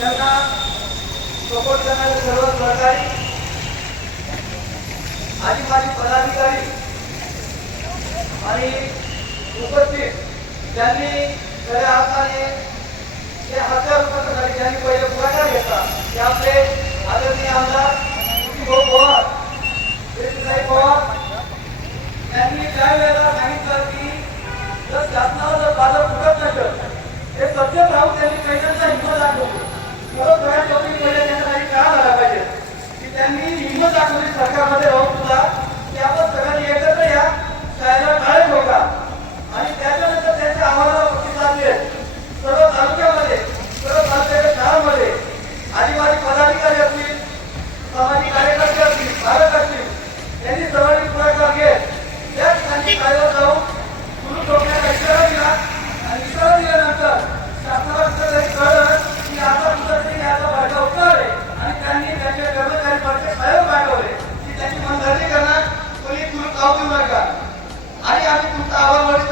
त्यांना सपोर्ट करणारे सर्व सहकारी आणि माझे पदाधिकारी आणि उपस्थित त्यांनी खऱ्या अर्थाने ते हजार रुपये ज्यांनी पहिले पुढाकार घेतला ते आपले आदरणीय आमदार भाऊ पवार palavra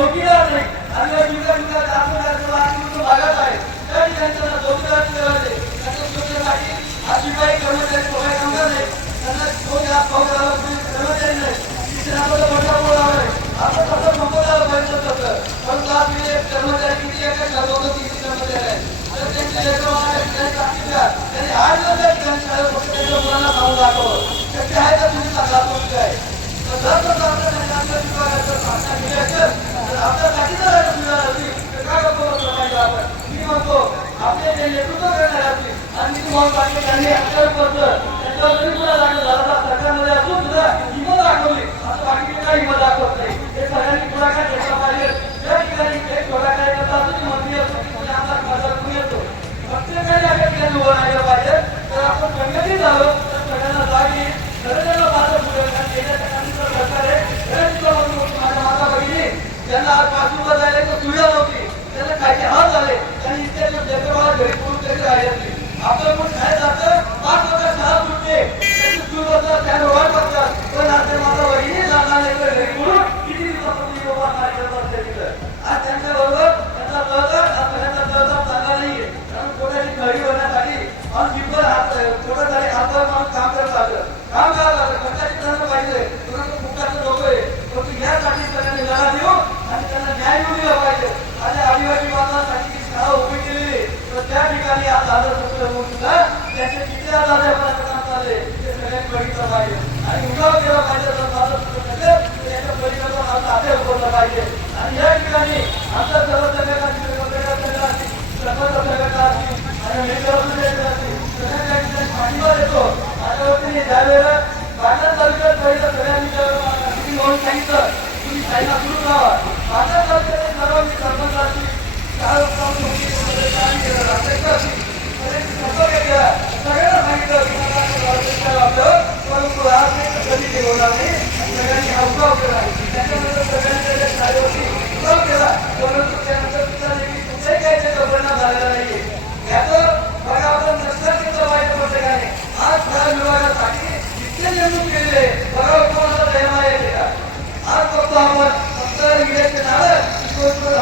여기다 आपले जे नेतृत्व करणारे आपले आणि तुम्हाला पाटील यांनी अक्षर पत्र त्यांच्यावर जरी गुन्हा दाखल सुद्धा थोडं तरी अर्धा लागलं. काम करायला लढा देऊ आणि त्यांना न्याय पाहिजे. आज आदिवासी बांधवांसाठी जी तर त्या ठिकाणी आज दादर होऊन सुद्धा त्यांचे किती आज आजारपणाचं काम ते सगळ्यांनी बघितलं आणि पाहिजे नाही त्यावेळेला पाटण पहिलं सगळ्यांनी किती म्हणून सांगितलं? तुम्ही त्यांना सुरू लावा पाटण तालुक्यातील सर्वांनी सरपंचाची सगळ्यांना सांगितलं परंतु आज कधी होणार नाही